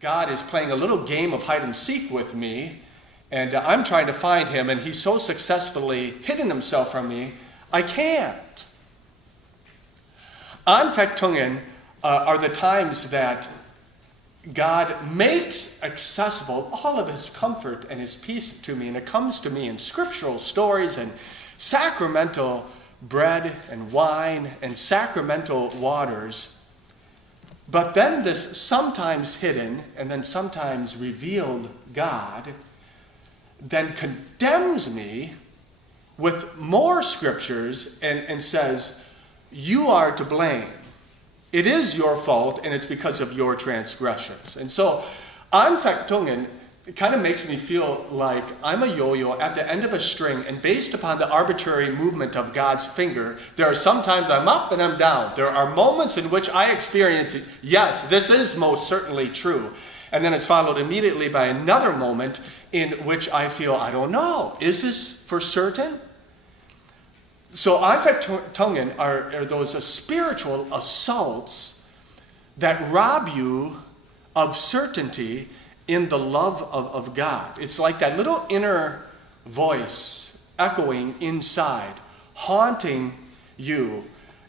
God is playing a little game of hide and seek with me, and I'm trying to find him, and he's so successfully hidden himself from me, I can't. Anfechtungen are the times that God makes accessible all of his comfort and his peace to me, and it comes to me in scriptural stories and sacramental bread and wine and sacramental waters. But then this sometimes hidden and then sometimes revealed God then condemns me with more scriptures and says, you are to blame. It is your fault, and it's because of your transgressions. And so, Anfechtungen, it kind of makes me feel like I'm a yo-yo at the end of a string, and based upon the arbitrary movement of God's finger, there are sometimes I'm up and I'm down. There are moments in which I experience, yes, this is most certainly true. And then it's followed immediately by another moment in which I feel, I don't know, is this for certain? So Anfechtungen are those spiritual assaults that rob you of certainty in the love of God. It's like that little inner voice echoing inside, haunting you.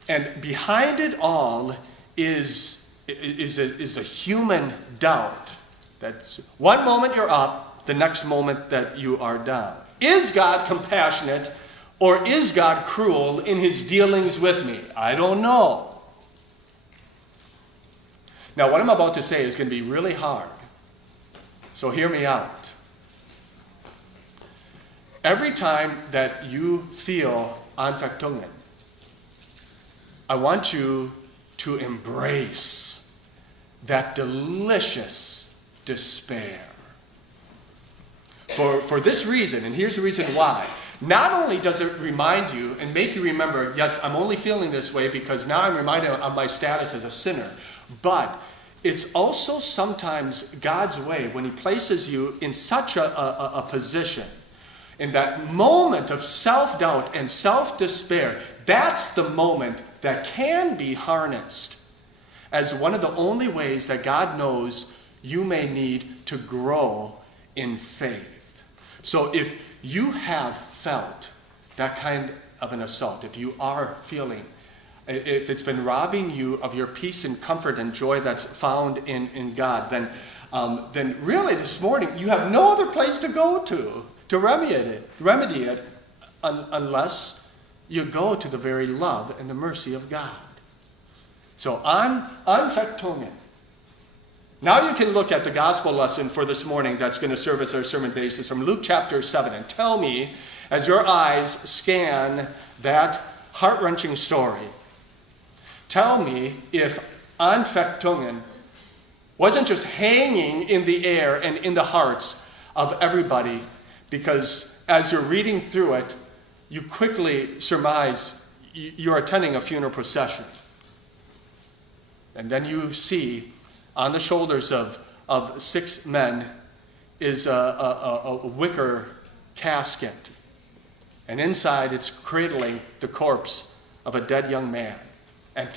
And behind it all is a human doubt. That's one moment you're up, the next moment that you are down. Is God compassionate, or is God cruel in his dealings with me? I don't know. Now, what I'm about to say is going to be really hard. So hear me out. Every time that you feel Anfechtungen, I want you to embrace that delicious despair. For this reason, and here's the reason why. Not only does it remind you and make you remember, yes, I'm only feeling this way because now I'm reminded of my status as a sinner, but it's also sometimes God's way when he places you in such a position, in that moment of self-doubt and self-despair. That's the moment that can be harnessed as one of the only ways that God knows you may need to grow in faith. So if you have felt that kind of an assault, if you are feeling, if it's been robbing you of your peace and comfort and joy that's found in God, then really this morning you have no other place to go to remedy it unless you go to the very love and the mercy of God. So Anfechtungen. Now you can look at the gospel lesson for this morning that's going to serve as our sermon basis from Luke chapter 7, and tell me, as your eyes scan that heart-wrenching story, tell me if Anfechtungen wasn't just hanging in the air and in the hearts of everybody, because as you're reading through it, you quickly surmise you're attending a funeral procession. And then you see on the shoulders of 6 men is a wicker casket. And inside it's cradling the corpse of a dead young man. And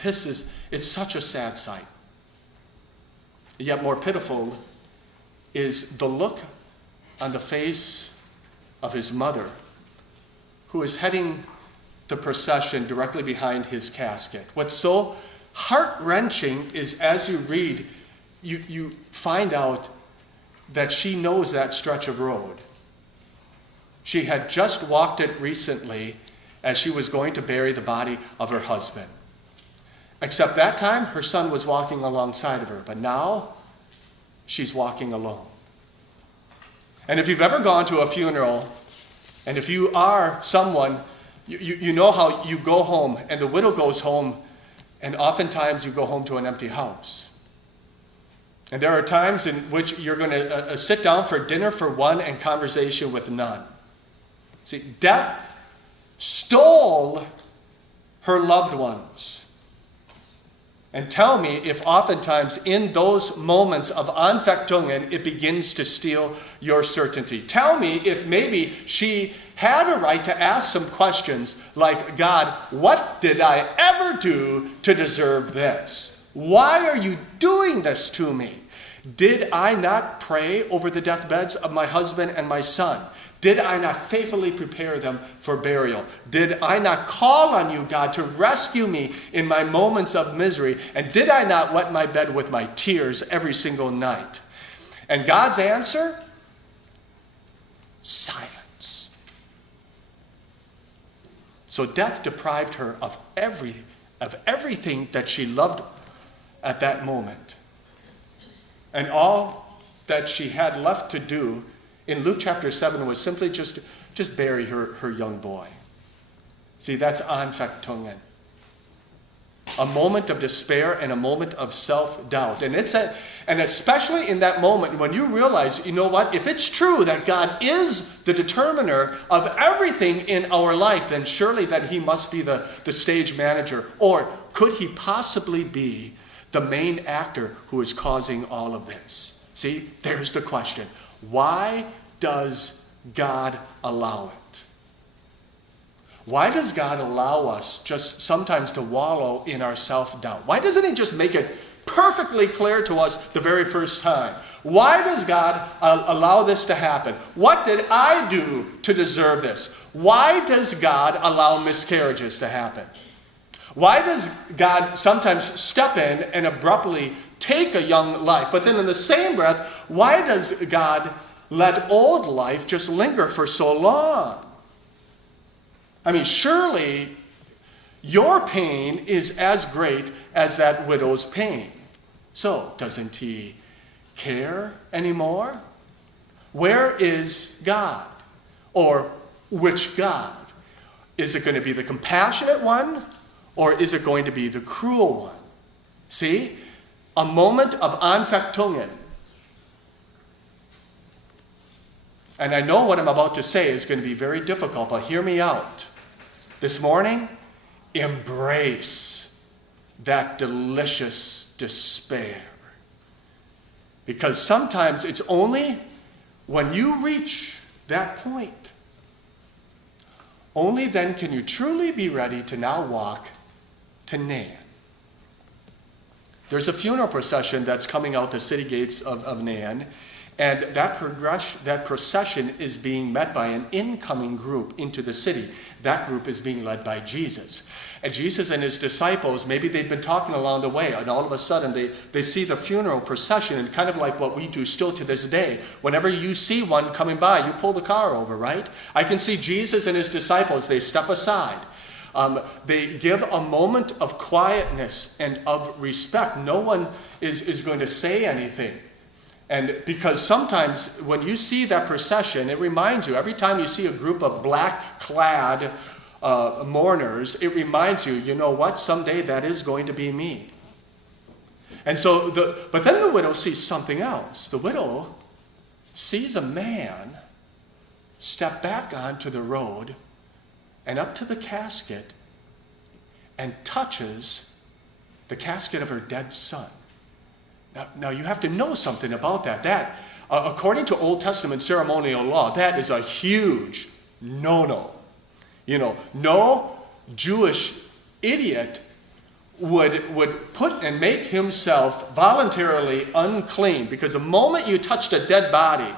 it's such a sad sight. Yet more pitiful is the look on the face of his mother, who is heading the procession directly behind his casket. What's so heart-wrenching is as you read, you find out that she knows that stretch of road. She had just walked it recently as she was going to bury the body of her husband. Except that time, her son was walking alongside of her. But now, she's walking alone. And if you've ever gone to a funeral, and if you are someone, you know how you go home, and the widow goes home, and oftentimes you go home to an empty house. And there are times in which you're going to sit down for dinner for one and conversation with none. See, death stole her loved ones. And tell me if oftentimes in those moments of Anfechtungen, it begins to steal your certainty. Tell me if maybe she had a right to ask some questions like, God, what did I ever do to deserve this? Why are you doing this to me? Did I not pray over the deathbeds of my husband and my son? Did I not faithfully prepare them for burial? Did I not call on you, God, to rescue me in my moments of misery? And did I not wet my bed with my tears every single night? And God's answer? Silence. So death deprived her of everything that she loved at that moment. And all that she had left to do in Luke chapter 7 was simply just bury her young boy. See, that's Anfechtungen. A moment of despair and a moment of self-doubt. And especially in that moment when you realize, you know what, if it's true that God is the determiner of everything in our life, then surely that he must be the stage manager. Or could he possibly be the main actor who is causing all of this? See, there's the question. Why does God allow it? Why does God allow us just sometimes to wallow in our self-doubt? Why doesn't he just make it perfectly clear to us the very first time? Why does God allow this to happen? What did I do to deserve this? Why does God allow miscarriages to happen? Why does God sometimes step in and abruptly take a young life? But then in the same breath, why does God let old life just linger for so long? I mean, surely your pain is as great as that widow's pain. So, doesn't he care anymore? Where is God? Or which God? Is it going to be the compassionate one? Or is it going to be the cruel one? See? A moment of Anfechtungen. And I know what I'm about to say is going to be very difficult, but hear me out. This morning, embrace that delicious despair. Because sometimes it's only when you reach that point, only then can you truly be ready to now walk to Nan. There's a funeral procession that's coming out the city gates of Nan, and that procession is being met by an incoming group into the city. That group is being led by Jesus. And Jesus and his disciples, maybe they've been talking along the way, and all of a sudden they see the funeral procession, and kind of like what we do still to this day. Whenever you see one coming by, you pull the car over, right? I can see Jesus and his disciples, they step aside. They give a moment of quietness and of respect. No one is going to say anything. And because sometimes when you see that procession, it reminds you, every time you see a group of black-clad mourners, it reminds you, you know what, someday that is going to be me. And so, but then the widow sees something else. The widow sees a man step back onto the road and up to the casket and touches the casket of her dead son. Now you have to know something about that. That, according to Old Testament ceremonial law, that is a huge no-no. You know, no Jewish idiot would put and make himself voluntarily unclean, because the moment you touched a dead body,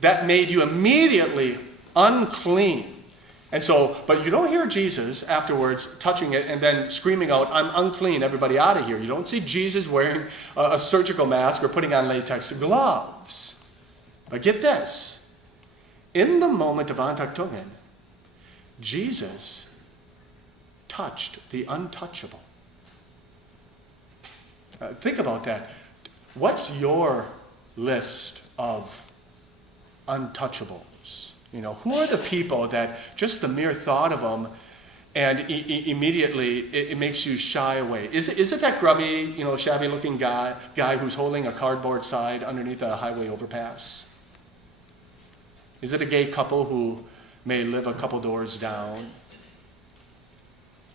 that made you immediately unclean. And so, but you don't hear Jesus afterwards touching it and then screaming out, "I'm unclean, everybody out of here." You don't see Jesus wearing a surgical mask or putting on latex gloves. But get this. In the moment of Anfechtungen, Jesus touched the untouchable. Think about that. What's your list of untouchables? You know, who are the people that just the mere thought of them and immediately it makes you shy away? Is it that grubby, shabby-looking guy who's holding a cardboard sign underneath a highway overpass? Is it a gay couple who may live a couple doors down?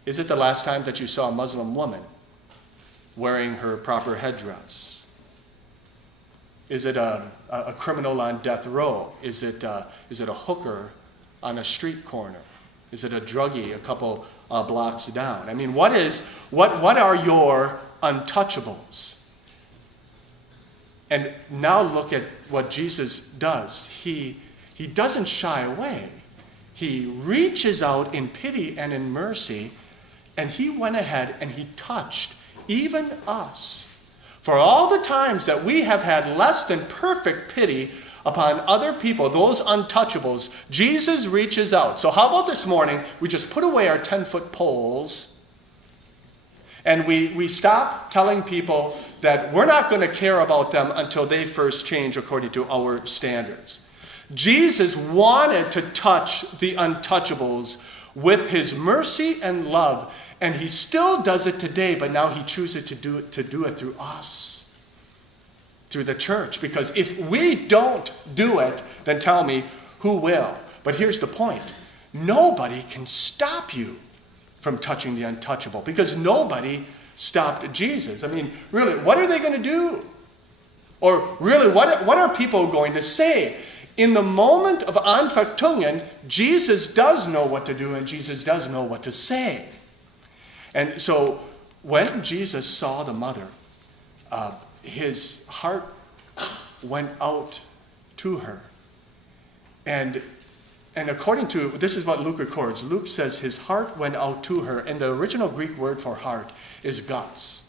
Is it the last time that you saw a Muslim woman wearing her proper headdress? Is it a criminal on death row? Is it a hooker on a street corner? Is it a druggie a couple blocks down? I mean, what are your untouchables. And now look at what Jesus does. He doesn't shy away. He reaches out in pity and in mercy, and he went ahead and he touched even us. For all the times that we have had less than perfect pity upon other people, those untouchables, Jesus reaches out. So how about this morning, we just put away our 10-foot poles and we stop telling people that we're not going to care about them until they first change according to our standards. Jesus wanted to touch the untouchables with his mercy and love, and he still does it today, but now he chooses to do it through us, through the church. Because if we don't do it, then tell me who will. But here's the point. Nobody can stop you from touching the untouchable, because nobody stopped Jesus. I mean, really, what are they going to do? Or really, what are people going to say? In the moment of Anfechtungen, Jesus does know what to do, and Jesus does know what to say. And so when Jesus saw the mother, his heart went out to her. And according to, this is what Luke records. Luke says his heart went out to her. And the original Greek word for heart is guts.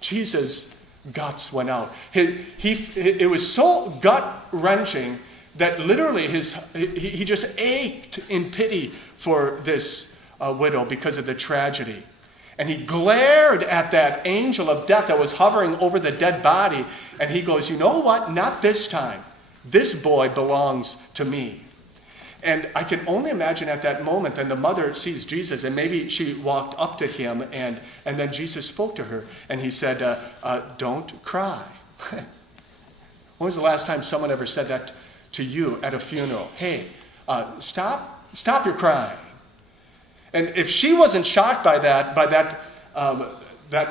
Jesus' guts went out. It was so gut-wrenching that literally he just ached in pity for this widow because of the tragedy. And he glared at that angel of death that was hovering over the dead body. And he goes, you know what? Not this time. This boy belongs to me. And I can only imagine at that moment, then the mother sees Jesus, and maybe she walked up to him, and then Jesus spoke to her. And he said, don't cry. When was the last time someone ever said that to you at a funeral? Hey, stop your crying. And if she wasn't shocked by that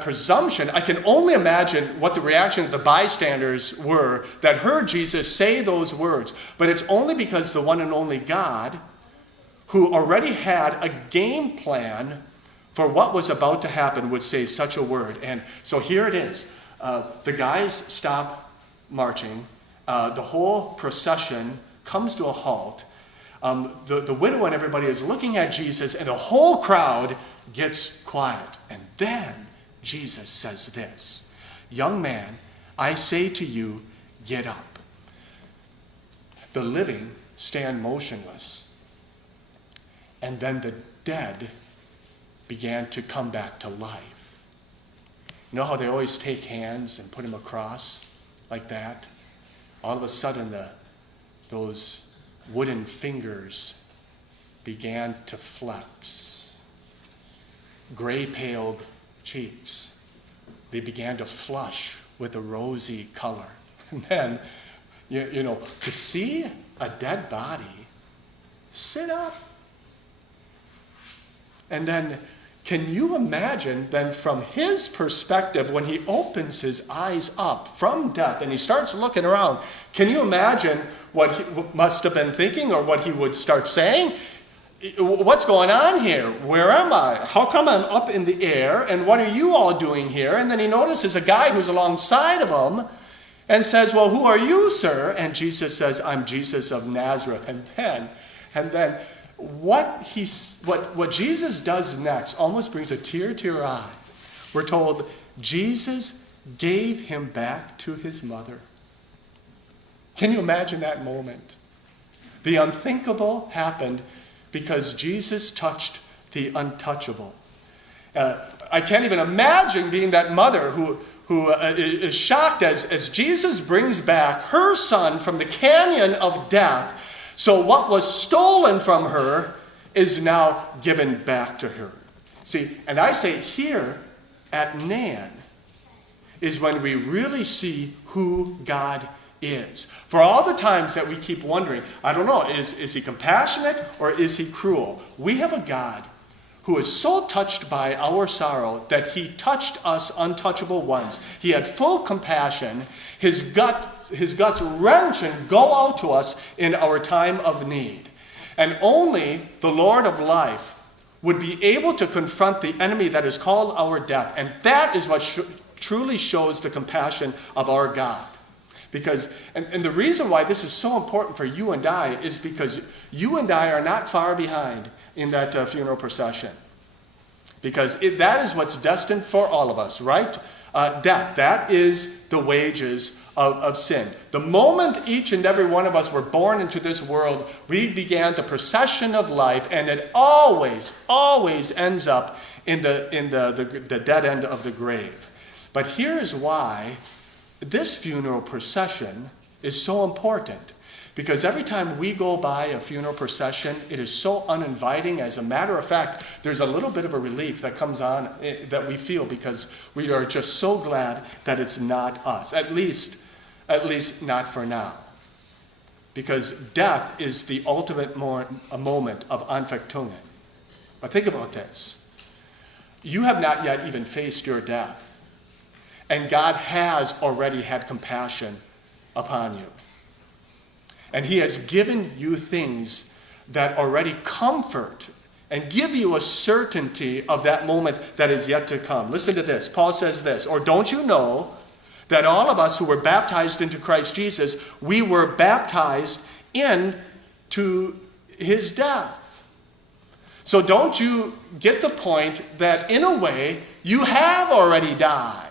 presumption, I can only imagine what the reaction of the bystanders were that heard Jesus say those words. But it's only because the one and only God, who already had a game plan for what was about to happen, would say such a word. And so here it is. The guys stop marching. The whole procession comes to a halt. The widow and everybody is looking at Jesus, and the whole crowd gets quiet. And then Jesus says this, young man, I say to you, get up. The living stand motionless. And then the dead began to come back to life. You know how they always take hands and put them across like that? All of a sudden, those wooden fingers began to flex. Gray-paled cheeks, they began to flush with a rosy color. And then, you know, to see a dead body sit up. And then, can you imagine then from his perspective, when he opens his eyes up from death and he starts looking around, can you imagine what he must have been thinking or what he would start saying? What's going on here? Where am I? How come I'm up in the air? And what are you all doing here? And then he notices a guy who's alongside of him and says, well, who are you, sir? And Jesus says, I'm Jesus of Nazareth. And then what Jesus does next almost brings a tear to your eye. We're told Jesus gave him back to his mother. Can you imagine that moment? The unthinkable happened because Jesus touched the untouchable. I can't even imagine being that mother who is shocked as Jesus brings back her son from the canyon of death. So what was stolen from her is now given back to her. See, and I say here at Nan is when we really see who God is. For all the times that we keep wondering, I don't know, is he compassionate or is he cruel? We have a God who is so touched by our sorrow that he touched us untouchable ones. He had full compassion. His guts wrench and go out to us in our time of need. And only the Lord of life would be able to confront the enemy that is called our death. And that is what truly shows the compassion of our God. Because, and the reason why this is so important for you and I is because you and I are not far behind in that funeral procession. Because that is what's destined for all of us, right? Death. That is the wages of sin. The moment each and every one of us were born into this world, we began the procession of life, and it always ends up in the dead end of the grave. But here's why this funeral procession is so important. Because every time we go by a funeral procession, it is so uninviting. As a matter of fact, there's a little bit of a relief that comes on that we feel because we are just so glad that it's not us. At least not for now. Because death is the ultimate moment of Anfechtungen. But think about this. You have not yet even faced your death. And God has already had compassion upon you. And he has given you things that already comfort and give you a certainty of that moment that is yet to come. Listen to this. Paul says this, or don't you know that all of us who were baptized into Christ Jesus, we were baptized into his death. So don't you get the point that in a way you have already died?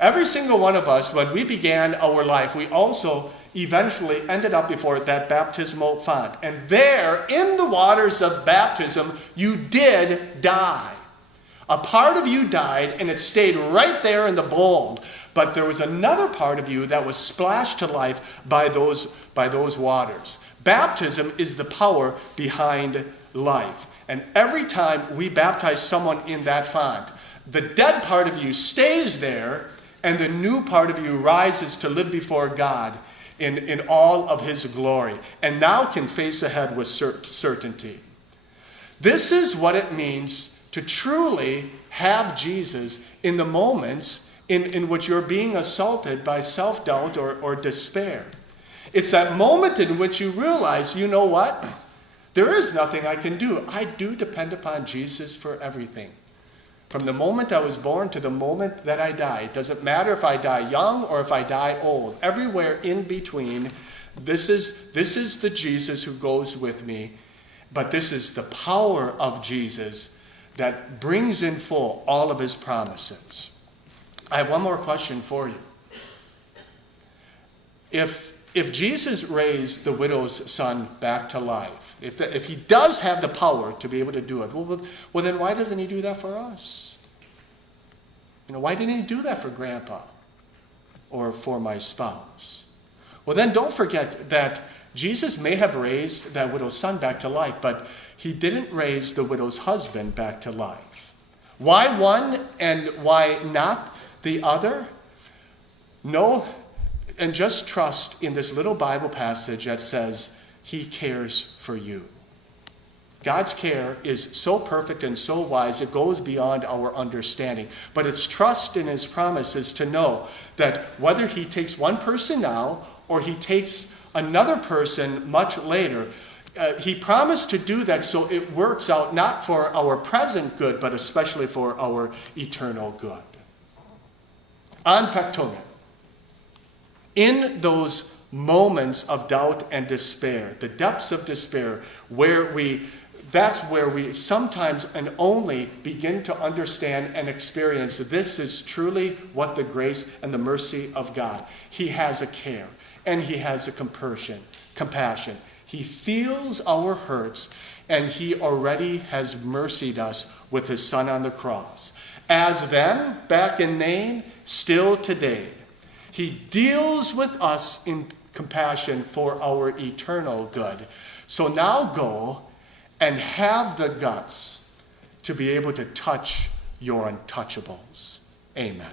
Every single one of us, when we began our life, we also eventually ended up before that baptismal font. And there, in the waters of baptism, you did die. A part of you died, and it stayed right there in the bowl. But there was another part of you that was splashed to life by those waters. Baptism is the power behind life. And every time we baptize someone in that font, the dead part of you stays there, and the new part of you rises to live before God in all of his glory, and now can face ahead with certainty. This is what it means to truly have Jesus in the moments in which you're being assaulted by self-doubt or despair. It's that moment in which you realize, you know what? There is nothing I can do. I do depend upon Jesus for everything. From the moment I was born to the moment that I die. It doesn't matter if I die young or if I die old. Everywhere in between, this is the Jesus who goes with me. But this is the power of Jesus that brings in full all of his promises. I have one more question for you. If Jesus raised the widow's son back to life, if he does have the power to be able to do it, well, then why doesn't he do that for us? Why didn't he do that for Grandpa or for my spouse? Well, then don't forget that Jesus may have raised that widow's son back to life, but he didn't raise the widow's husband back to life. Why one and why not the other? No. And just trust in this little Bible passage that says he cares for you. God's care is so perfect and so wise, it goes beyond our understanding. But it's trust in his promises to know that whether he takes one person now or he takes another person much later, he promised to do that so it works out not for our present good, but especially for our eternal good. Anfechtungen. In those moments of doubt and despair, the depths of despair, that's where we sometimes and only begin to understand and experience this is truly what the grace and the mercy of God. He has a care and he has a compassion. He feels our hurts, and he already has mercied us with his son on the cross. As then, back in Nain, still today, he deals with us in compassion for our eternal good. So now go and have the guts to be able to touch your untouchables. Amen.